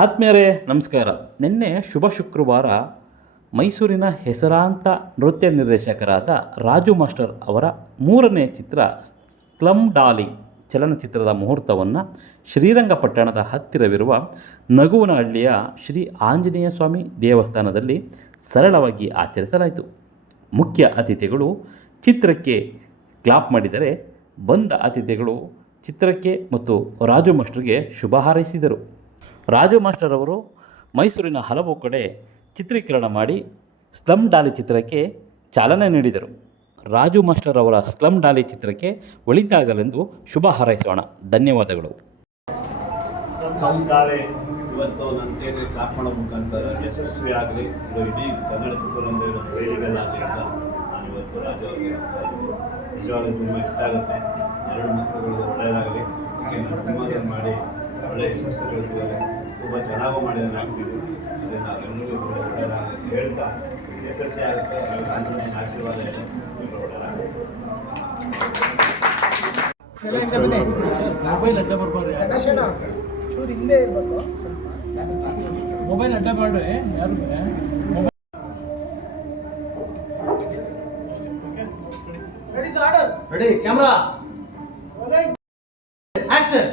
ಆತ್ಮೀಯರೇ ನಮಸ್ಕಾರ. ನಿನ್ನೆ ಶುಭ ಶುಕ್ರವಾರ ಮೈಸೂರಿನ ಹೆಸರಾಂತ ನೃತ್ಯ ನಿರ್ದೇಶಕರಾದ ರಾಜು ಮಾಸ್ಟರ್ ಅವರ 3ನೇ ಚಿತ್ರ ಸ್ಲಮ್ ಡಾರ್ಲಿಂಗ್ ಚಲನಚಿತ್ರದ ಮುಹೂರ್ತವನ್ನು ಶ್ರೀರಂಗಪಟ್ಟಣದ ಹತ್ತಿರವಿರುವ ನಗುವನಹಳ್ಳಿಯ ಶ್ರೀ ಆಂಜನೇಯ ಸ್ವಾಮಿ ದೇವಸ್ಥಾನದಲ್ಲಿ ಸರಳವಾಗಿ ಆಚರಿಸಲಾಯಿತು. ಮುಖ್ಯ ಅತಿಥಿಗಳು ಚಿತ್ರಕ್ಕೆ ಕ್ಲಾಪ್ ಮಾಡಿದರೆ, ಬಂದ ಅತಿಥಿಗಳು ಚಿತ್ರಕ್ಕೆ ಮತ್ತು ರಾಜು ಮಾಸ್ಟರ್ಗೆ ಶುಭ ಹಾರೈಸಿದರು. ರಾಜು ಮಾಸ್ಟರ್ ಅವರು ಮೈಸೂರಿನ ಹಲವು ಕಡೆ ಚಿತ್ರೀಕರಣ ಮಾಡಿ ಸ್ಲಮ್ ಡಾಲಿ ಚಿತ್ರಕ್ಕೆ ಚಾಲನೆ ನೀಡಿದರು. ರಾಜು ಮಾಸ್ಟರ್ ಅವರ ಸ್ಲಮ್ ಡಾಲಿ ಚಿತ್ರಕ್ಕೆ ಒಳಿತಾಗಲೆಂದು ಶುಭ ಹಾರೈಸೋಣ. ಧನ್ಯವಾದಗಳು. ಸ್ಲಮ್ ಡಾಲಿ ಇವತ್ತು ನನ್ನ ಕೈಯಲ್ಲಿ ಕ್ಲಾಪ್ ಮಾಡೋ ಮುಖಾಂತರ ಯಶಸ್ವಿ ಆಗಲಿ, ಇದು ಇಡೀ ಕನ್ನಡ ಚಿತ್ರರಂಗ ಇವತ್ತು ವೇದಿಕೆಲ್ಲ ಆಗಲಿ ಅಂತ ನಾನು ಇವತ್ತು ರಾಜು ಅವರಿಗೆ ನಿಜವಾಗ್ಲೂ ಸಿನಿಮಾ ಹಿಟ್ ಆಗುತ್ತೆ. 2 ಮಕ್ಕಳುಗಳಿಗೆ ಒಳ್ಳೆಯದಾಗಲಿ, ನನ್ನ ಸಿನಿಮಾದಲ್ಲಿ ಮಾಡಿ ಒಳ್ಳೆಯ ಯಶಸ್ಸು ಗಳಿಸಿದ್ದಾರೆ. ತುಂಬ ಚೆನ್ನಾಗೂ ಮಾಡಿದ್ದಾನೆ ಆಗ್ತಿದ್ದು, ಅದರಿಂದ ಎಲ್ಲರಿಗೂ ಒಳ್ಳೆಯದಾಗಲಿ ಹೇಳ್ತಾ ಯಶಸ್ವಿ ಆಗುತ್ತೆ. ಆಂಜನೇಯನ ಆಶೀರ್ವಾದ ಇದೆ, ಒಳ್ಳೆಯದಾಗಲಿ. ಮೊಬೈಲ್ ಅಡ್ಡ ಬರ್ಬಾರ್ದು, ಹಿಂದೆ ಇರಬೇಕು. ಮೊಬೈಲ್ ಅಡ್ಡ ಬಾರ್ದು ಯಾರು. Ready, camera, action.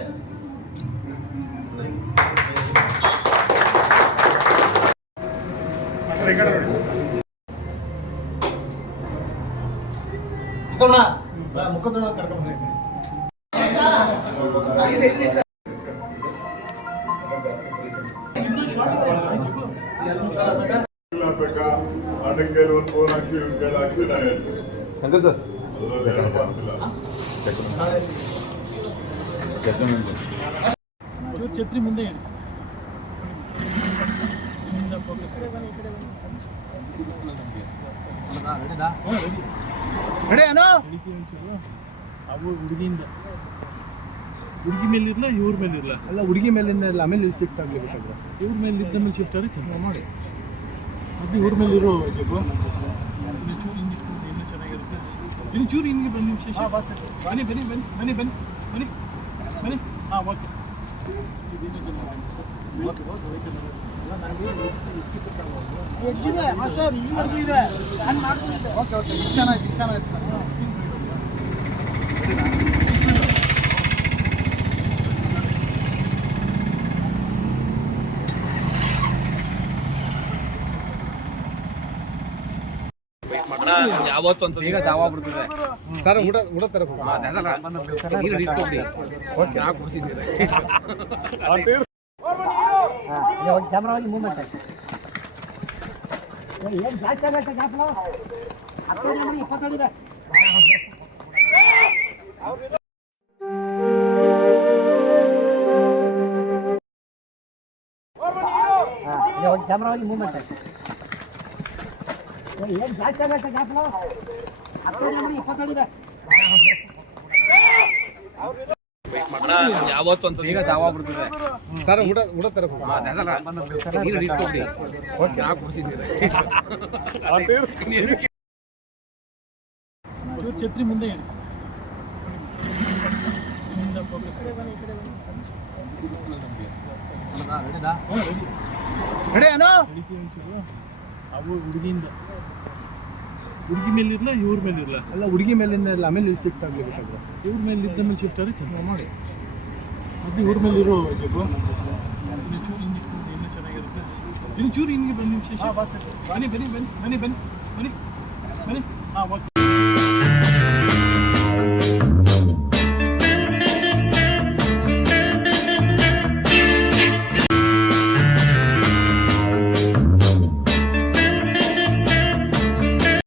ಸುಮ್ಮನ ಮುಖದ ಕರ್ಕೊಂಡು ಶಂಕರ್ ಸರ್ ಛತ್ರಿ ಮುಂದೆ ಅವು ಹುಡುಗಿಯಿಂದ ಹುಡುಗಿ ಮೇಲಿರಲ್ಲ, ಇವ್ರ ಮೇಲಿರಲ್ಲ. ಅಲ್ಲ, ಹುಡುಗಿ ಮೇಲಿಂದ ಇಲ್ಲ, ಆಮೇಲೆ ಶಿಫ್ಟ್ ಆಗಲಿಬೇಕಾದ್ರೆ ಇವ್ರ ಮೇಲೆ ಇದ್ದ ಮೇಲೆ ಶಿಫ್ಟ್ ಆದರೆ ಚೆನ್ನಾಗಿ ಮಾಡಿ. ಅದು ಇವ್ರ ಮೇಲಿರೋ ಜಬ್ಬು ಇನ್ನೂ ಚೂರು ಹಿಂಗೆ ಇನ್ನೂ ಚೆನ್ನಾಗಿರುತ್ತೆ. ಇನ್ನು ಚೂರು ಹಿಂಗೆ ಬನ್ನಿ, ವಿಶೇಷ ಬನ್ನಿ ಬನ್ನಿ ಬನ್ನಿ ಬನ್ನಿ ಬನ್ನಿ ಬನ್ನಿ ಬನ್ನಿ. ಹಾಂ, ಓಕೆ. ಯಾವತ್ತು ಈಗ ದಾವಾ ಬಿಡ್ತದೆ ಸರ್. ಊಟ ತರ ಕ್ಯಾಮ್ರಾವಾಗಿ ಮೂವ್ಮೆಂಟ್ ಆಯ್ತು. ಏನು ಜಾಸ್ತಿ ಆಗತ್ತೆ ಗ್ಯಾಪ್ಲು 22 ಇದೆ. ಕ್ಯಾಮ್ರಾವಾಗಿ ಮೂವ್ಮೆಂಟ್ ಆಯ್ತು. ಏನು ಜಾಸ್ತಿ ಆಗತ್ತೆ ಗ್ಯಾಪ್ಲು 22 ಇದೆ. ಯಾವತ್ತು ಈಗ ದಾವಾ ಬಿಡ್ತದೆ ಸರ್. ಊಟ ತರ ಛತ್ರಿ ಮುಂದೆ ಅವು ಹುಡುಗಿಯಿಂದ ಹುಡುಗಿ ಮೇಲಿರಲ್ಲ, ಇವ್ರ ಮೇಲಿರಲ್ಲ. ಅಲ್ಲ, ಹುಡುಗಿ ಮೇಲಿಂದ ಇಲ್ಲ, ಆಮೇಲೆ ಶಿಫ್ಟ್ ಆಗಲಿಬೇಕಾದ್ರೆ ಇವ್ರ ಮೇಲೆ ಇದ್ದ ಮೇಲೆ ಶಿಫ್ಟ್ ಆದರೆ ಚೆನ್ನಾಗಿ ಮಾಡಿ. ಅದು ಇವ್ರ ಮೇಲಿರೋ ಜಬ್ಬು ಇನ್ನೂ ಚೂರು ಹಿಂಗೆ ಇನ್ನೂ ಚೆನ್ನಾಗಿರುತ್ತೆ. ಇನ್ನು ಚೂರು ಹಿಂಗೆ ಬನ್ನಿ, ವಿಶೇಷ ಬನ್ನಿ ಬನ್ನಿ ಬನ್ನಿ ಬನ್ನಿ ಬನ್ನಿ ಬನ್ನಿ ಬನ್ನಿ. ಹಾಂ, ಓಕೆ.